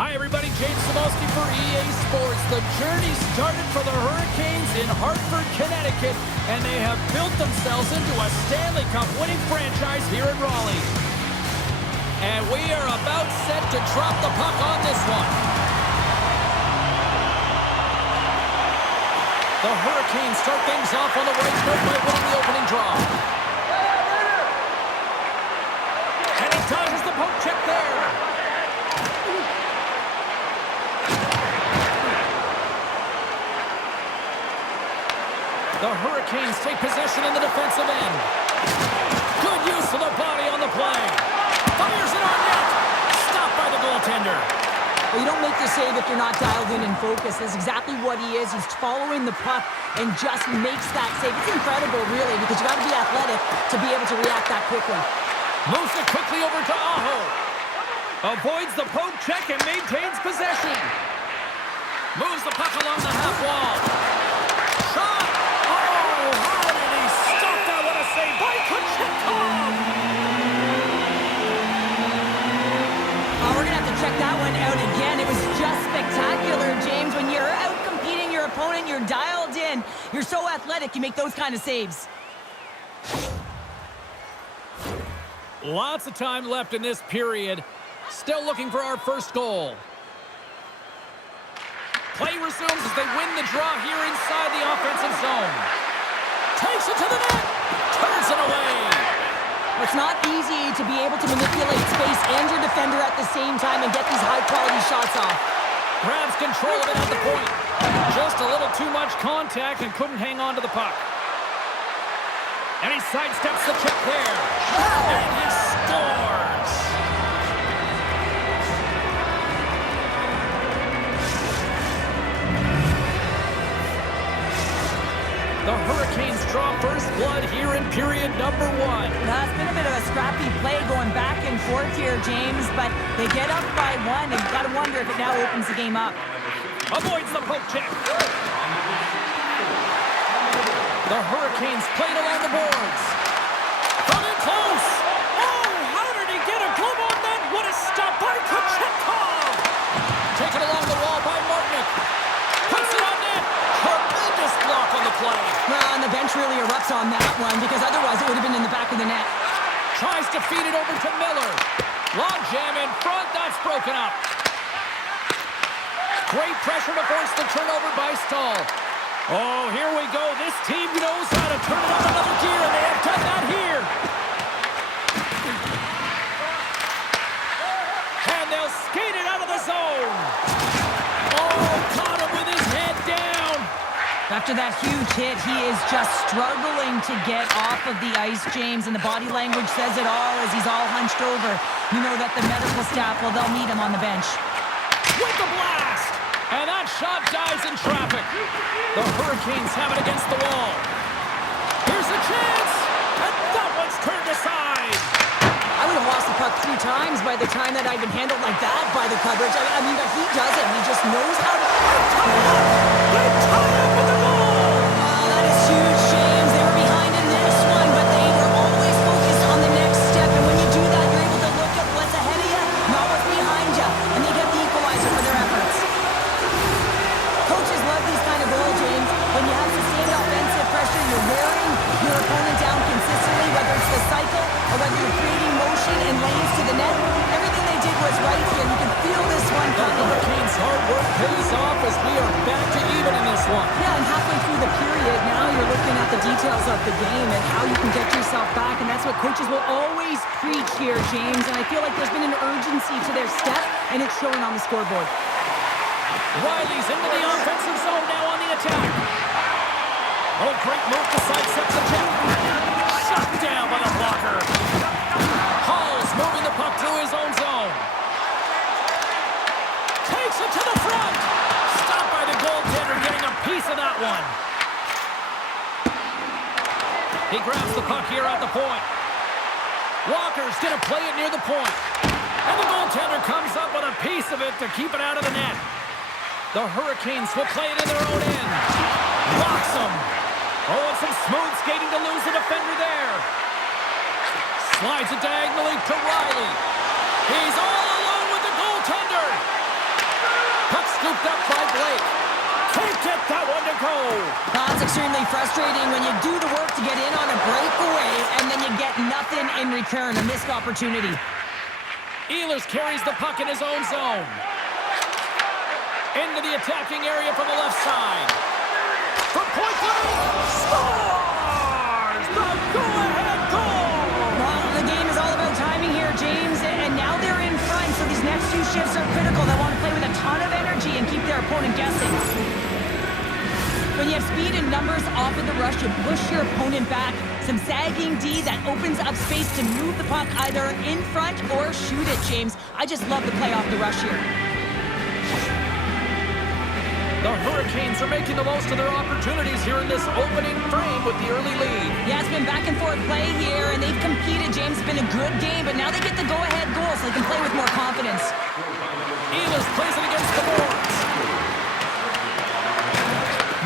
Hi, everybody. James Samolsky for EA Sports. The journey started for the Hurricanes in Hartford, Connecticut, and they have built themselves into a Stanley Cup winning franchise here in Raleigh. And we are about set to drop the puck on this one. The Hurricanes start things off on the right foot by winning the opening draw. And he dodges the poke check there. The Hurricanes take possession in the defensive end. Good use of the body on the play. Fires it on net. Stopped by the goaltender. Well, you don't make the save if you're not dialed in and focused. That's exactly what he is. He's following the puck and just makes that save. It's incredible, really, because you got to be athletic to be able to react that quickly. Moves it quickly over to Aho. Avoids the poke check and maintains possession. Moves the puck along the half wall. Shot! Oh, how did he stop that? What a save by Kuchetkov! We're going to have to check that one out again. It was just spectacular, James. When you're out competing your opponent, you're dialed in. You're so athletic, you make those kind of saves. Lots of time left in this period. Still looking for our first goal. Play resumes as they win the draw here inside the offensive zone. Takes it to the net. Turns it away. It's not easy to be able to manipulate space and your defender at the same time and get these high-quality shots off. Grabs control of it at the point. Just a little too much contact and couldn't hang on to the puck. And he sidesteps the check there. And he scores! The Hurricanes draw first blood here in period number 1. It's been a bit of a scrappy play going back and forth here, James, but they get up by 1, and you got to wonder if it now opens the game up. Avoids the poke check. The Hurricanes played along the boards. From in close. Oh, how did he get a glove on that? What a stop by Kuchetkov. Taken along the wall by Martinick. Puts it on net. Tremendous block on the play. Well, and the bench really erupts on that one, because otherwise it would have been in the back of the net. Tries to feed it over to Miller. Long jam in front. That's broken up. Great pressure to force the turnover by Stahl. Oh, here we go. This team knows how to turn it up another gear, and they have done that here. And they'll skate it out of the zone. Oh, caught him with his head down. After that huge hit, he is just struggling to get off of the ice, James, and the body language says it all as he's all hunched over. You know that the medical staff, well, they'll need him on the bench. With the blast! And that shot dies in traffic. The Hurricanes have it against the wall. Here's a chance! And that one's turned aside. I would have lost the puck 3 times by the time that I've been handled like that by the coverage. I mean, but he doesn't. He just knows how to... They tied up with the goal! Oh, that is huge, James. They were behind in this one, but they were always focused on the next step. And when you do that, you're able to look at what's ahead of you, not what's behind you. And they get the equalizer for their efforts. Coaches love these kind of goals, James. When you have sustained offensive pressure, you're wearing your opponent down consistently, whether it's the cycle or whether you're creating motion and lanes to the net. Everything they did was right here. You can feel this one coming. The Hurricanes' hard work pays off as we are back to even in this one. Yeah, and halfway through the period, now you're looking at the details of the game and how you can get yourself back, and that's what coaches will always preach here, James. And I feel like there's been an urgency to their step, and it's showing on the scoreboard. Riley's into the offensive zone now on the attack. Oh, great move to sidestep the check. Shot down by the blocker. Hall's moving the puck through his own zone. Takes it to the front. Stopped by the goaltender, getting a piece of that one. He grabs the puck here at the point. Walker's going to play it near the point. And the goaltender comes up with a piece of it to keep it out of the net. The Hurricanes will play it in their own end. Locks him. Oh, and some smooth skating to lose the defender there. Slides it diagonally to Riley. He's all alone with the goaltender. scooped up by Blake. Can't get that one to go. That's extremely frustrating when you do the work to get in on a breakaway and then you get nothing in return, a missed opportunity. Ehlers carries the puck in his own zone. Into the attacking area from the left side. From point blank, scores! The go-ahead goal! Well, the game is all about timing here, James, and now they're in front, so these next few shifts are critical. They want to play with a ton of energy and keep their opponent guessing. When you have speed and numbers off of the rush, you push your opponent back. Some sagging D that opens up space to move the puck either in front or shoot it, James. I just love the play off the rush here. The Hurricanes are making the most of their opportunities here in this opening frame with the early lead. Yeah, it's been back and forth play here, and they've competed, James. It's been a good game, but now they get the go-ahead goal so they can play with more confidence. Ehlers plays it against the boards.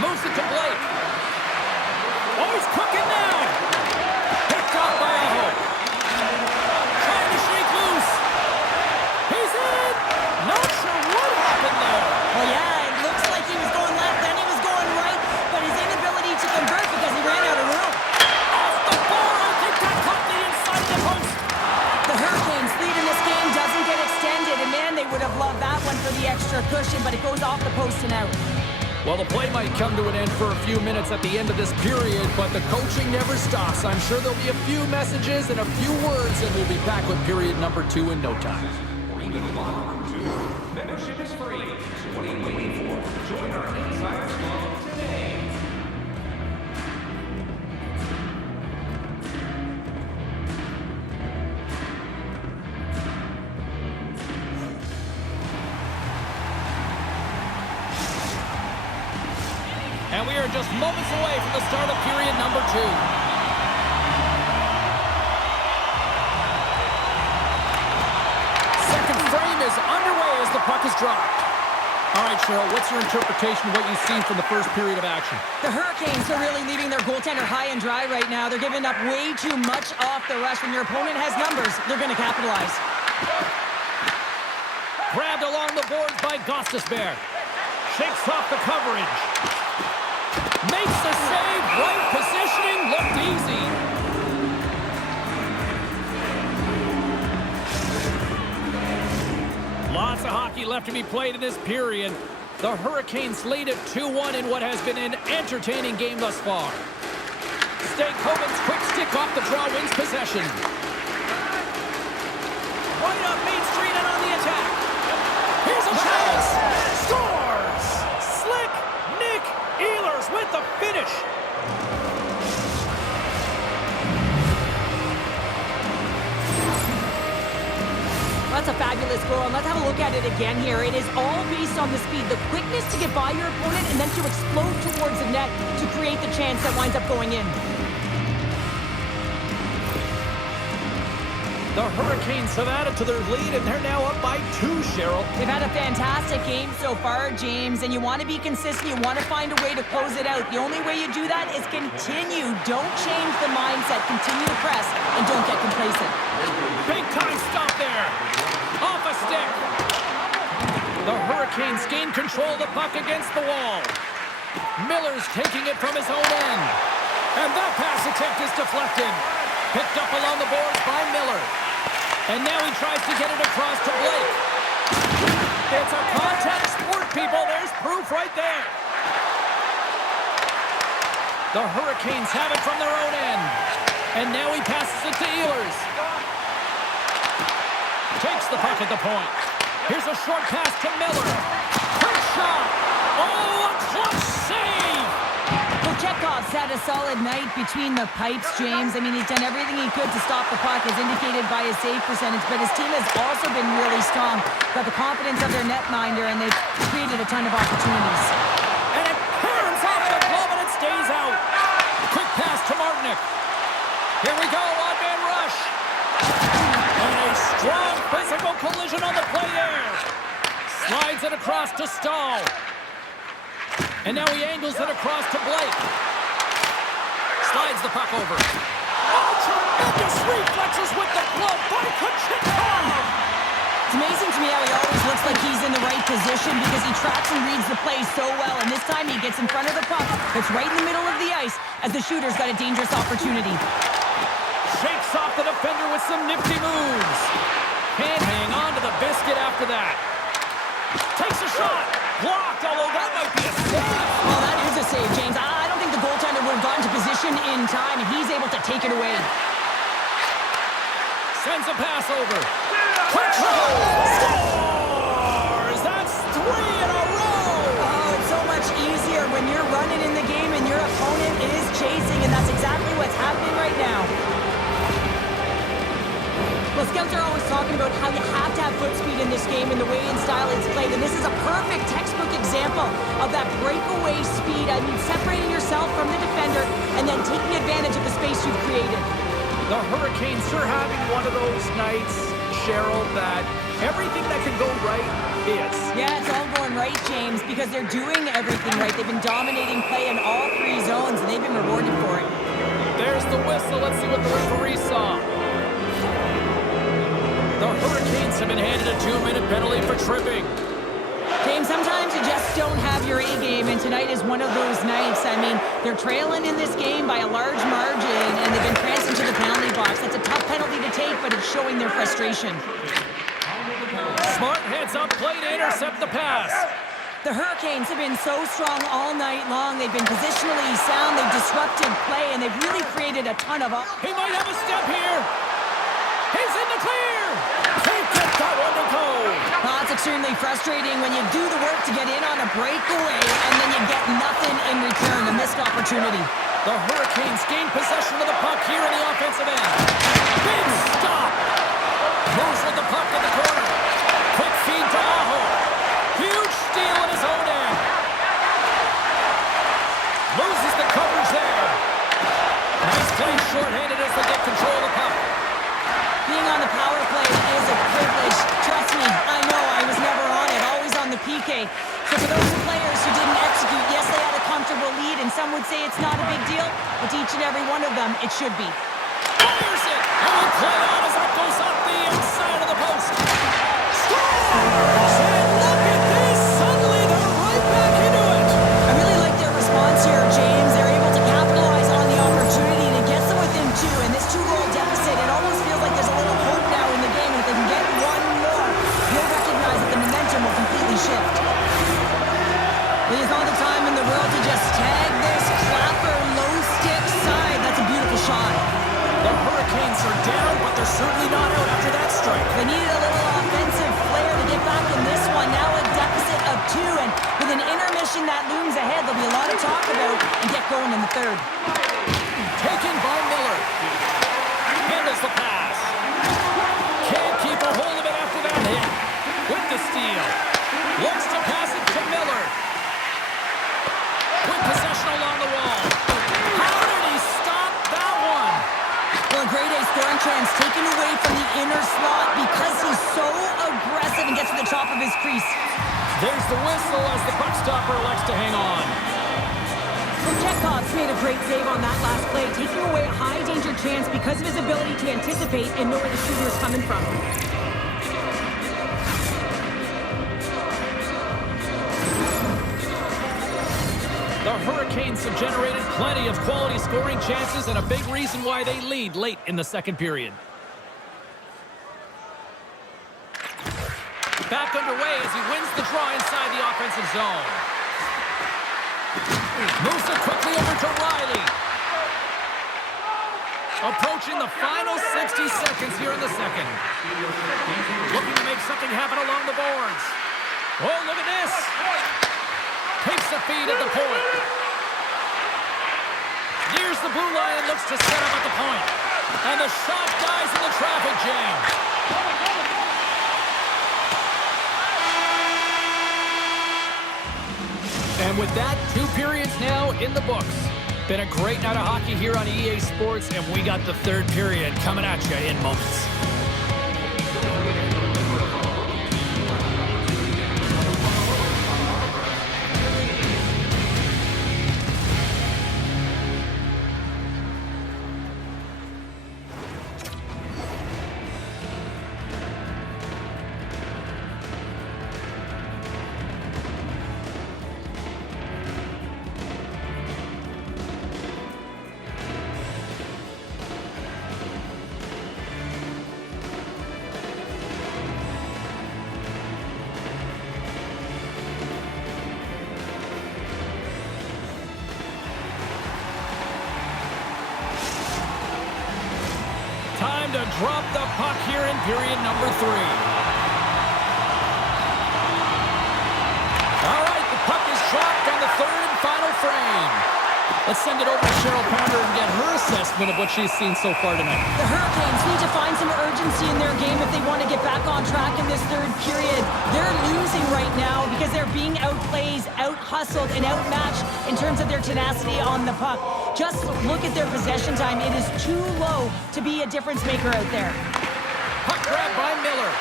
Moves it to Blake. Oh, he's cooking now. Picked off by Aho. Trying to shake loose. He's in. Not sure what happened there. Well, yeah, it looks like he was going left, then he was going right, but his inability to convert because he ran out of room. Off the board. I think that caught the inside of the post. The Hurricanes' lead in this game doesn't get extended, and man, they would have loved that one for the extra cushion, but it goes off the post and out. Well, the play might come to an end for a few minutes at the end of this period, but the coaching never stops. I'm sure there'll be a few messages and a few words, and we'll be back with period number 2 in no time. Membership is free. What are you waiting for? Join our Insiders Club today. And we are just moments away from the start of period number 2. Second frame is underway as the puck is dropped. All right, Cheryl, what's your interpretation of what you've seen from the first period of action? The Hurricanes are really leaving their goaltender high and dry right now. They're giving up way too much off the rush. When your opponent has numbers, they're going to capitalize. Grabbed along the boards by Gostisbehere. Shakes off the coverage. Makes the save. Right positioning. Looked easy. Lots of hockey left to be played in this period. The Hurricanes lead at 2-1 in what has been an entertaining game thus far. Stankoven's quick stick off the draw wins possession. Right up Main Street and on the attack. Here's a chance. Scores! Slick Nick Ehlers with the finish. That's a fabulous goal, and let's have a look at it again here. It is all based on the speed, the quickness to get by your opponent, and then to explode towards the net to create the chance that winds up going in. The Hurricanes have added to their lead, and they're now up by 2, Cheryl. They've had a fantastic game so far, James, and you want to be consistent. You want to find a way to close it out. The only way you do that is continue. Don't change the mindset. Continue to press, and don't get complacent. Big time stop there. Off a stick. The Hurricanes gain control of the puck against the wall. Miller's taking it from his own end. And that pass attempt is deflected. Picked up along the boards by Miller. And now he tries to get it across to Blake. It's a contact sport, people. There's proof right there. The Hurricanes have it from their own end. And now he passes it to Ehlers. Takes the puck at the point. Here's a short pass to Miller. Quick shot. Oh, a clutch save. Well, Chekhov's had a solid night between the pipes, James. I mean, he's done everything he could to stop the puck, as indicated by his save percentage, but his team has also been really strong. Got the confidence of their netminder, and they've created a ton of opportunities. And it turns off the glove, and it stays out. Quick pass to Martinick. Here we go, one-man rush. And a strong physical collision on the play there. Slides it across to Stahl. And now he angles it across to Blake. Slides the puck over. Oh, tremendous reflexes with the glove by Kuchetkov. It's amazing to me how he always looks like he's in the right position because he tracks and reads the play so well. And this time he gets in front of the puck. It's right in the middle of the ice as the shooter's got a dangerous opportunity. Shakes off the defender with some nifty moves. Can't hang on to the biscuit after that. Takes a shot. Blocked, although that might be a save. Oh, that is a save, James. I don't think the goaltender would have gotten to position in time, and he's able to take it away. Sends a pass over. Quick shot. Scores! That's 3 in a row. Oh, it's so much easier when you're running in the game and your opponent is chasing, and that's exactly what's happening right now. Well, scouts are always talking about how you have to have foot speed in this game and the way and style it's played, and this is a perfect textbook example of that breakaway speed. I mean, separating yourself from the defender and then taking advantage of the space you've created. The Hurricanes are having one of those nights, Cheryl, that everything that can go right is. Yeah, it's all going right, James, because they're doing everything right. They've been dominating play in all 3 zones, and they've been rewarded for it. There's the whistle. Let's see what the referee saw. The Hurricanes have been handed a 2-minute penalty for tripping. James, sometimes you just don't have your A-game, and tonight is one of those nights. I mean, they're trailing in this game by a large margin, and they've been pranced into the penalty box. That's a tough penalty to take, but it's showing their frustration. Smart heads up play to intercept the pass. The Hurricanes have been so strong all night long. They've been positionally sound, they've disrupted play, and they've really created a ton of... He might have a step here. He's in the clear. Can't get that one to go. Well, it's extremely frustrating when you do the work to get in on a breakaway and then you get nothing in return, a missed opportunity. The Hurricanes gain possession of the puck here in the offensive end. Big stop. Moves with the puck in the corner. Quick feed to Aho. Huge steal in his own end. Loses the coverage there. Nice play shorthanded as they get control of the puck. Being on the power play is a privilege. Trust me, I know I was never on it, always on the PK. So for those players who didn't execute, yes, they had a comfortable lead, and some would say it's not a big deal, but to each and every one of them, it should be. Fires it! And will play on as that goes up the inside of the post. Scores! And look at this! Suddenly they're right back into it! I really like their response here, James. They're able to capitalize on the opportunity to get them within 2, and this 2-goal deficit, it almost feels like there's a little hope now in the game, and if they can get one more, you'll recognize that the momentum will completely shift. There's all the time in the world to just tag this clapper low stick side. That's a beautiful shot. The Hurricanes are down, but they're certainly not out after that strike. They needed a little offensive flair to get back in this one. Now a deficit of 2, and with an intermission that looms ahead, there'll be a lot of talk about and get going in the 3rd. Taken by Miller. Handles the pass. Can't keep a hold of it after that hit. With the steal. Looks to pass it to Miller. With possession along the wall. How did he stop that one? Well, a grade A scoring chance taken away from the inner slot because he's so aggressive and gets to the top of his crease. There's the whistle as the puck stopper elects to hang on. Well, Chekhov's made a great save on that last play, taking away a high-danger chance because of his ability to anticipate and know where the shooter is coming from. The Hurricanes have generated plenty of quality scoring chances and a big reason why they lead late in the 2nd period. Back underway as he wins the draw inside the offensive zone. Moves it quickly over to Riley. Approaching the final 60 seconds here in the 2nd. Looking to make something happen along the boards. Oh, look at this. Takes the feed at the point. Nears the blue line and looks to set up at the point. And the shot dies in the traffic jam. And with that, 2 periods now in the books. Been a great night of hockey here on EA Sports, and we got the 3rd period coming at you in moments. drop the puck here in period number 3. All right, the puck is dropped on the third and final frame. Let's send it over to Cheryl Pounder and get her assessment of what she's seen so far tonight. The Hurricanes need to find some urgency in their game if they want to get back on track in this third period. They're losing right now because they're being outplayed, out-hustled, and outmatched in terms of their tenacity on the puck. Just look at their possession time. It is too low to be a difference maker out there. Puck grab by Miller.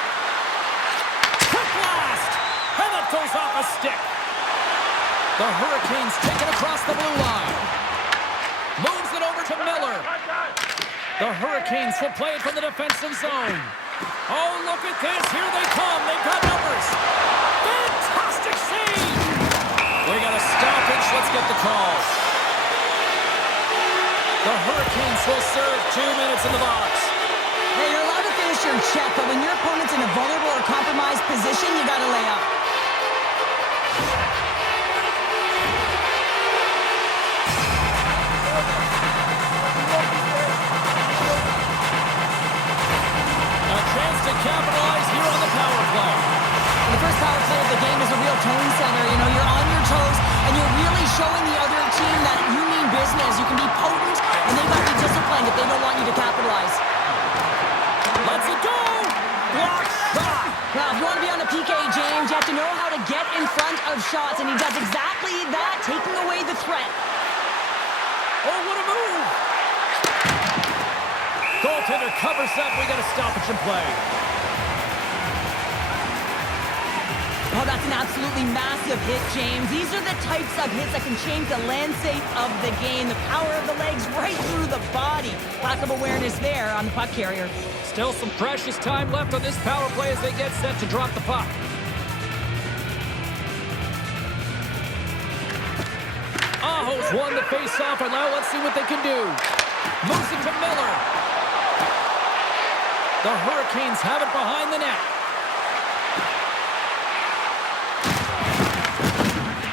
Quick blast! And that goes off a stick. The Hurricanes take it across the blue line. Moves it over to Miller. The Hurricanes will play it from the defensive zone. Oh, look at this. Here they come. They've got numbers. Fantastic save. We got a stoppage. Let's get the call. The Hurricanes will serve 2 minutes in the box. Hey, you're allowed to finish your check, but when your opponent's in a vulnerable or compromised position, you got to lay up. Capitalize here on the power play. The first power play of the game is a real tone setter. You know, you're on your toes, and you're really showing the other team that you mean business. You can be potent, and they might be disciplined if they don't want you to capitalize. Let's it go! Block shot! Well, if you want to be on a PK, James, you have to know how to get in front of shots, and he does exactly that, taking away the threat. Oh, what a move! Goaltender covers up. We got a stoppage in play. Oh, that's an absolutely massive hit, James. These are the types of hits that can change the landscape of the game. The power of the legs right through the body. Lack of awareness there on the puck carrier. Still some precious time left on this power play as they get set to drop the puck. Aho's won the face-off, and now let's see what they can do. Moves it to Miller. The Hurricanes have it behind the net.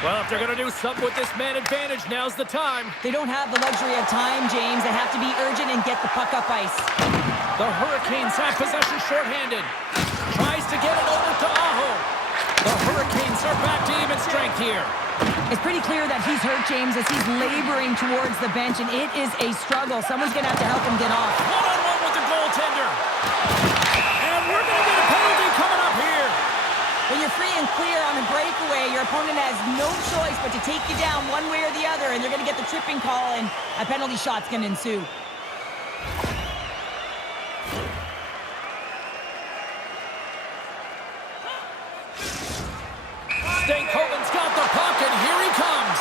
Well, if they're going to do something with this man advantage, now's the time. They don't have the luxury of time, James. They have to be urgent and get the puck up ice. The Hurricanes have possession shorthanded. Tries to get it over to Aho. The Hurricanes are back to even strength here. It's pretty clear that he's hurt, James, as he's laboring towards the bench, and it is a struggle. Someone's going to have to help him get off. One-on-one with the goaltender. And we're going to get a penalty coming up here. When you're free and clear on a breakaway, your opponent has no choice but to take you down one way or the other, and they're going to get the tripping call, and a penalty shot's going to ensue. Stankoven's got the puck, and here he comes.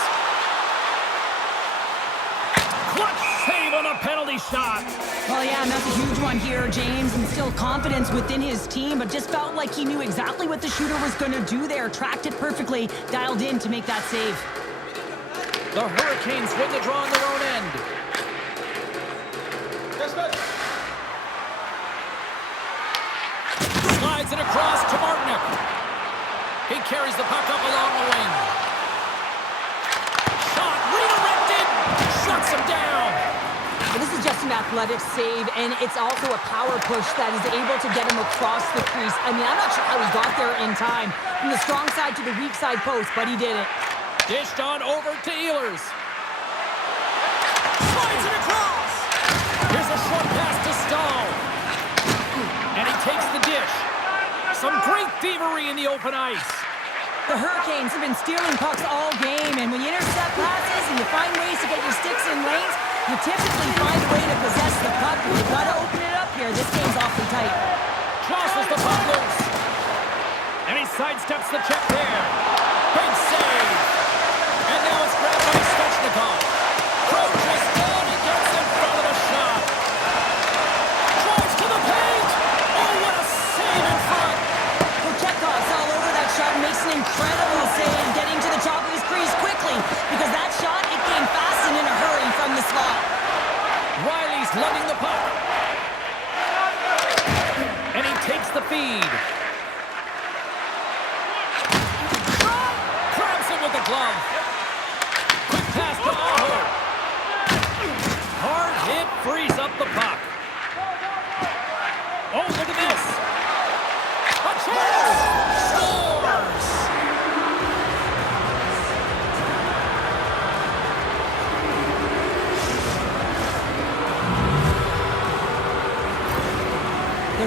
Clutch save on a penalty shot. Well, yeah, and that's a huge one here, James, and still confidence within his team, but just felt like he knew exactly what the shooter was going to do there, tracked it perfectly, dialed in to make that save. The Hurricanes win the draw on their own end. Slides it across to Martinick. He carries the puck up along the wing. Shot redirected. Shuts him down. But this is just an athletic save, and it's also a power push that is able to get him across the crease. I mean, I'm not sure how he got there in time. From the strong side to the weak side post, but he did it. Dished on over to Ehlers. Slides it across. Here's a short pass to Stahl. And he takes the dish. Some great thievery in the open ice. The Hurricanes have been stealing pucks all game, and when you intercept passes and you find ways to get your sticks in lanes, you typically find a way to possess the puck. You've got to open it up here. This game's awfully tight. Crosses the puck loose. And he sidesteps the check there. Big save. And now it's grabbed by Svechnikov. Crouches down and gets in front of the shot. Drives to the paint. Oh, what a save in front. Chekhov's all over that shot, makes an incredible save, getting to the top of his crease quickly, because that shot, it came fast and in a hurry from the slot. Riley's lugging the puck. And he takes the feed. Grabs him with the glove. Quick pass to Aho. Hard hit frees up the puck.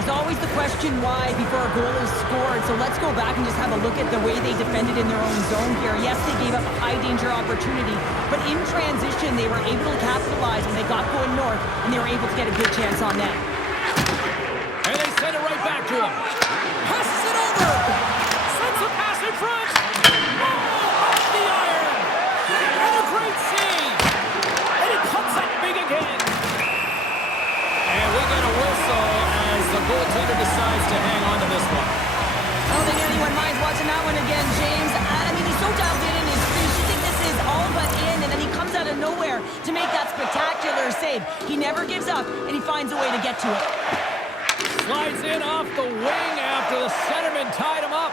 there's always the question why before a goal is scored. So let's go back and just have a look at the way they defended in their own zone here. Yes, they gave up a high-danger opportunity, but in transition, they were able to capitalize when they got going north, and they were able to get a good chance on net. And they send it right back to him. Passes it over. Sends a pass in front. Oh, off the iron. And a great save. And it comes up big again. And we get a whistle as the goaltender decides to hang on to this one. I don't think anyone minds watching that one again, James. I mean, he's so dialed in his crease. You think this is all but in, and then he comes out of nowhere to make that spectacular save. He never gives up, and he finds a way to get to it. Slides in off the wing after the centerman tied him up.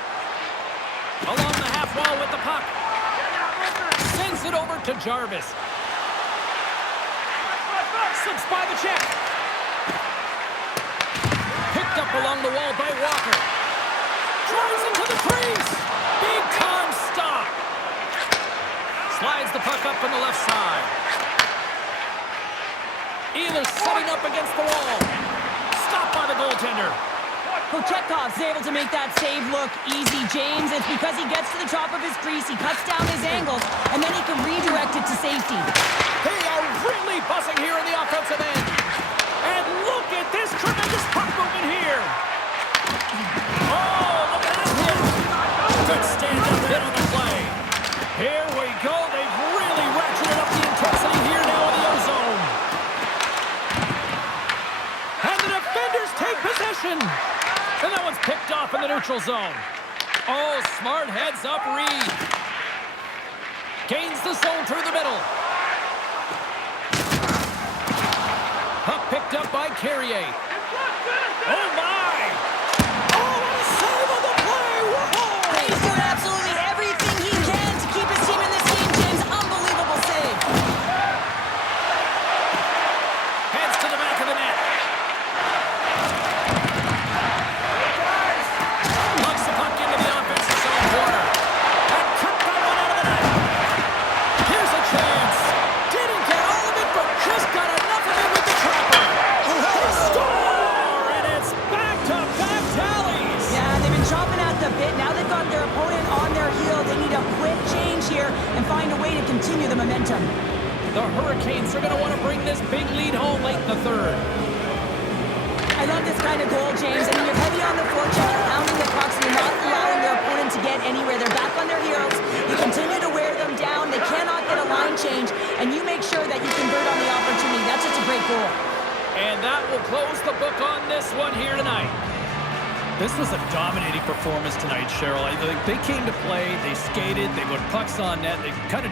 Along the half wall with the puck. Sends it over to Jarvis. Slips by the check. Picked up along the wall by Walker. Drives into the crease. Big time stop. Slides the puck up on the left side. Either setting up against the wall. Stopped by the goaltender. Kochetkov's able to make that save look easy, James. It's because he gets to the top of his crease, he cuts down his angles, and then he can redirect it to safety. They are really buzzing here in the offensive end. And look at this tremendous puck movement here. Oh, look at that hit. Good stand-up hit on the play. Here we go. They've really ratcheted up the intensity here now in the O-zone. And the defenders take possession. And that one's picked off in the neutral zone. Oh, smart heads-up read. Gains the zone through the middle. Puck picked up by Carrier. Oh, my! Oh, what a save on the play! Whoa! He's doing absolutely everything he can to keep his team in this game, James. Unbelievable save. Heads to the back of the net. Lugs the puck into the offensive zone corner. And cut that one out of the net. Here's a chance. Didn't get all of it, but just got enough of it with the trapper. They score! And it's back-to-back tallies. Yeah, they've been chomping at the bit. Now they've got their opponent on their heel. They need a quick change here and find a way to continue the momentum. The Hurricanes are going to want to bring this big lead home late in the third. I love this kind of goal, James. I mean, you're heavy on the forecheck, you're pounding the pucks, and you're not allowing your opponent to get anywhere. They're back on their heels. You continue to wear them down. They cannot get a line change, and you make sure that you convert on the opportunity. That's just a great goal. And that will close the book on this one here tonight. This was a dominating performance tonight, Cheryl. I think they came to play, they skated, they put pucks on net, they kind of